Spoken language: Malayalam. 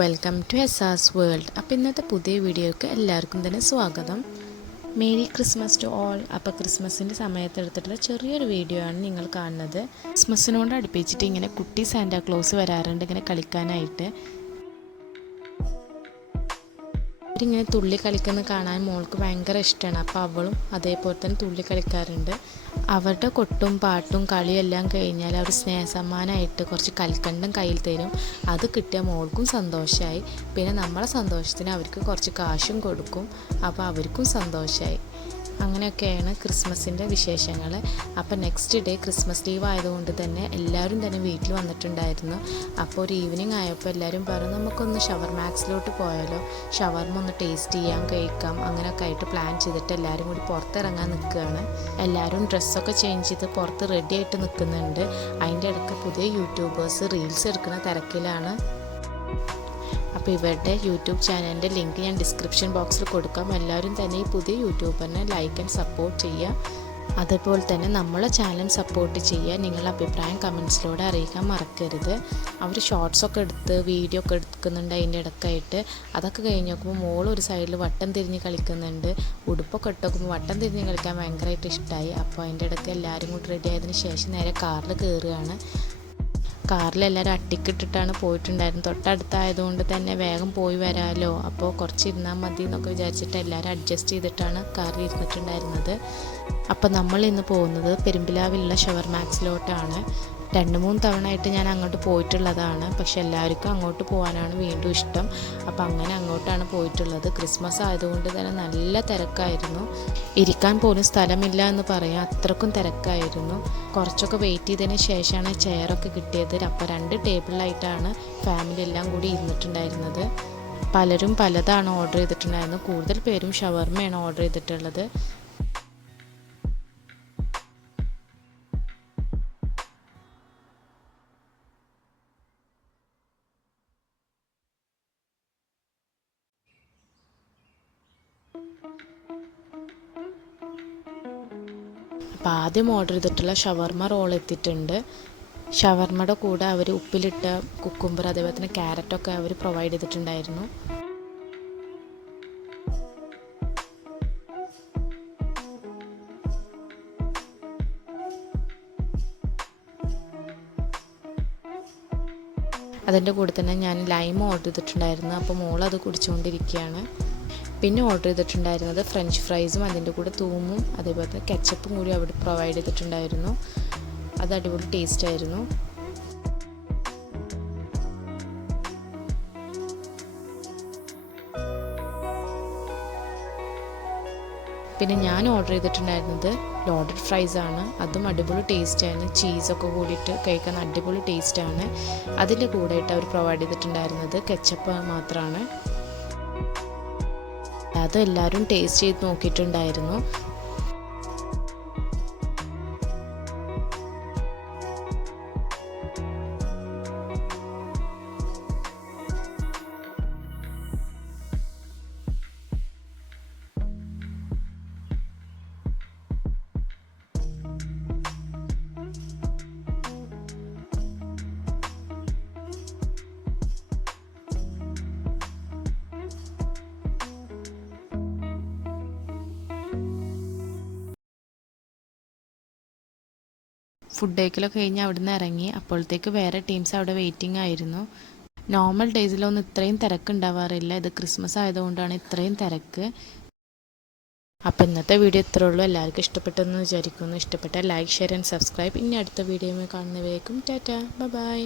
Welcome to എസാസ് world. അപ്പോൾ ഇന്നത്തെ പുതിയ വീഡിയോയ്ക്ക് എല്ലാവർക്കും തന്നെ സ്വാഗതം. Merry Christmas to all. അപ്പോൾ ക്രിസ്മസിൻ്റെ സമയത്ത് എടുത്തിട്ടുള്ള ചെറിയൊരു വീഡിയോ ആണ് നിങ്ങൾ കാണുന്നത്. ക്രിസ്മസിനോട് അടുപ്പിച്ചിട്ട് ഇങ്ങനെ കുട്ടി സാന്റാക്ലോസ് വരാറുണ്ട് ഇങ്ങനെ കളിക്കാനായിട്ട്. അവരിങ്ങനെ തുള്ളി കളിക്കുന്നത് കാണാൻ മോൾക്ക് ഭയങ്കര ഇഷ്ടമാണ്. അപ്പോൾ അവളും അതേപോലെ തന്നെ തുള്ളി കളിക്കാറുണ്ട്. അവരുടെ കൊട്ടും പാട്ടും കളിയും എല്ലാം കഴിഞ്ഞാൽ അവർ സ്നേഹസമ്മാനമായിട്ട് കുറച്ച് കൽക്കണ്ടം കയ്യിൽ തരും. അത് കിട്ടിയ മോൾക്കും സന്തോഷമായി. പിന്നെ നമ്മളെ സന്തോഷത്തിന് അവർക്ക് കുറച്ച് കാശും കൊടുക്കും. അപ്പോൾ അവർക്കും സന്തോഷമായി. അങ്ങനെയൊക്കെയാണ് ക്രിസ്മസിൻ്റെ വിശേഷങ്ങൾ. അപ്പോൾ നെക്സ്റ്റ് ഡേ ക്രിസ്മസ് ലീവ് ആയതുകൊണ്ട് തന്നെ എല്ലാവരും തന്നെ വീട്ടിൽ വന്നിട്ടുണ്ടായിരുന്നു. അപ്പോൾ ഒരു ഈവനിങ് ആയപ്പോൾ എല്ലാവരും പറഞ്ഞു നമുക്കൊന്ന് ഷവർമാക്സിലോട്ട് പോയാലോ, ഷവർമ ഒന്ന് ടേസ്റ്റ് ചെയ്യാൻ കഴിക്കാം. അങ്ങനെയൊക്കെ ആയിട്ട് പ്ലാൻ ചെയ്തിട്ട് എല്ലാവരും കൂടി പുറത്തിറങ്ങാൻ നിൽക്കുകയാണ്. എല്ലാവരും ഡ്രസ്സൊക്കെ ചേഞ്ച് ചെയ്ത് പുറത്ത് റെഡി ആയിട്ട് നിൽക്കുന്നുണ്ട്. അതിൻ്റെ ഇടയ്ക്ക് പുതിയ യൂട്യൂബേഴ്സ് റീൽസ് എടുക്കുന്ന തിരക്കിലാണ്. അപ്പോൾ ഇവരുടെ യൂട്യൂബ് ചാനലിൻ്റെ ലിങ്ക് ഞാൻ ഡിസ്ക്രിപ്ഷൻ ബോക്സിൽ കൊടുക്കാം. എല്ലാവരും തന്നെ ഈ പുതിയ യൂട്യൂബറിനെ ലൈക്ക് ആൻഡ് സപ്പോർട്ട് ചെയ്യുക. അതുപോലെ തന്നെ നമ്മളെ ചാനൽ സപ്പോർട്ട് ചെയ്യുക. നിങ്ങളുടെ അഭിപ്രായം കമൻസിലൂടെ അറിയിക്കാൻ മറക്കരുത്. അവർ ഷോർട്സൊക്കെ എടുത്ത് വീഡിയോ ഒക്കെ എടുക്കുന്നുണ്ട് അതിൻ്റെ ഇടയ്ക്കായിട്ട്. അതൊക്കെ കഴിഞ്ഞ് നോക്കുമ്പോൾ മോൾ ഒരു സൈഡിൽ വട്ടം തിരിഞ്ഞ് കളിക്കുന്നുണ്ട്. ഉടുപ്പൊക്കെ ഇട്ട് നോക്കുമ്പോൾ വട്ടം തിരിഞ്ഞ് കളിക്കാൻ ഭയങ്കരമായിട്ട് ഇഷ്ടമായി. അപ്പോൾ അതിൻ്റെ ഇടയ്ക്ക് എല്ലാവരും കൂടി റെഡി ആയതിനു ശേഷം നേരെ കാറിൽ കയറുകയാണ്. കാറിലെല്ലാവരും അട്ടിക്കിട്ടിട്ടാണ് പോയിട്ടുണ്ടായിരുന്നത്. തൊട്ടടുത്തായതുകൊണ്ട് തന്നെ വേഗം പോയി വരാമല്ലോ, അപ്പോൾ കുറച്ച് ഇരുന്നാൽ മതി എന്നൊക്കെ വിചാരിച്ചിട്ട് എല്ലാവരും അഡ്ജസ്റ്റ് ചെയ്തിട്ടാണ് കാറിൽ ഇരുന്നിട്ടുണ്ടായിരുന്നത്. അപ്പോൾ നമ്മൾ ഇന്ന് പോകുന്നത് പെരുമ്പിലാവിലുള്ള ഷവർമാക്സിലോട്ടാണ്. 2-3 തവണയായിട്ട് ഞാൻ അങ്ങോട്ട് പോയിട്ടുള്ളതാണ്. പക്ഷെ എല്ലാവർക്കും അങ്ങോട്ട് പോകാനാണ് വീണ്ടും ഇഷ്ടം. അപ്പോൾ അങ്ങനെ അങ്ങോട്ടാണ് പോയിട്ടുള്ളത്. ക്രിസ്മസ് ആയതുകൊണ്ട് തന്നെ നല്ല തിരക്കായിരുന്നു. ഇരിക്കാൻ പോലും സ്ഥലമില്ല എന്ന് പറയാം, അത്രക്കും തിരക്കായിരുന്നു. കുറച്ചൊക്കെ വെയിറ്റ് ചെയ്തതിന് ശേഷമാണ് ചെയറൊക്കെ കിട്ടിയത്. അപ്പോൾ 2 ടേബിളിലായിട്ടാണ് ഫാമിലി എല്ലാം കൂടി ഇരുന്നിട്ടുണ്ടായിരുന്നത്. പലരും പലതാണ് ഓർഡർ ചെയ്തിട്ടുണ്ടായിരുന്നത്. കൂടുതൽ പേരും ഷവർമയാണ് ഓർഡർ ചെയ്തിട്ടുള്ളത്. അപ്പോൾ ആദ്യം ഓർഡർ ചെയ്തിട്ടുള്ള ഷവർമ റോൾ എത്തിയിട്ടുണ്ട്. ഷവർമയുടെ കൂടെ അവർ ഉപ്പിലിട്ട കുക്കുംബർ അതേപോലെ തന്നെ ക്യാരറ്റൊക്കെ അവർ പ്രൊവൈഡ് ചെയ്തിട്ടുണ്ടായിരുന്നു. അതിൻ്റെ കൂടെ തന്നെ ഞാൻ ലൈം ഓർഡർ ചെയ്തിട്ടുണ്ടായിരുന്നു. അപ്പോൾ മോളത് കുടിച്ചുകൊണ്ടിരിക്കുകയാണ്. പിന്നെ ഓർഡർ ചെയ്തിട്ടുണ്ടായിരുന്നത് ഫ്രഞ്ച് ഫ്രൈസും അതിൻ്റെ കൂടെ തൂമും അതേപോലെ തന്നെ കെച്ചപ്പും കൂടി അവിടെ പ്രൊവൈഡ് ചെയ്തിട്ടുണ്ടായിരുന്നു. അത് അടിപൊളി ടേസ്റ്റ് ആയിരുന്നു. പിന്നെ ഞാൻ ഓർഡർ ചെയ്തിട്ടുണ്ടായിരുന്നത് ലോഡഡ് ഫ്രൈസ് ആണ്. അതും അടിപൊളി ടേസ്റ്റാണ്. ചീസൊക്കെ കൂടിയിട്ട് കഴിക്കാൻ അടിപൊളി ടേസ്റ്റാണ്. അതിൻ്റെ കൂടെയായിട്ട് അവർ പ്രൊവൈഡ് ചെയ്തിട്ടുണ്ടായിരുന്നത് കെച്ചപ്പ് മാത്രമാണ്. അത് എല്ലാവരും ടേസ്റ്റ് ചെയ്ത് നോക്കിയിട്ടുണ്ടായിരുന്നു. ഫുഡ് കഴിക്കലൊക്കെ കഴിഞ്ഞ് അവിടെ നിന്ന് ഇറങ്ങി. അപ്പോഴത്തേക്ക് വേറെ ടീംസ് അവിടെ വെയിറ്റിംഗ് ആയിരുന്നു. നോർമൽ ഡേയ്സിലൊന്നും ഇത്രയും തിരക്ക് ഉണ്ടാവാറില്ല. ഇത് ക്രിസ്മസ് ആയതുകൊണ്ടാണ് ഇത്രയും തിരക്ക്. അപ്പോൾ ഇന്നത്തെ വീഡിയോ ഇത്രേ ഉള്ളൂ. എല്ലാവർക്കും ഇഷ്ടപ്പെട്ടെന്ന് വിചാരിക്കുന്നു. ഇഷ്ടപ്പെട്ടാൽ ലൈക്ക്, ഷെയർ ആൻഡ് സബ്സ്ക്രൈബ്. ഇനി അടുത്ത വീഡിയോയിൽ കാണുന്നവരേക്കും ടാറ്റ, ബൈ.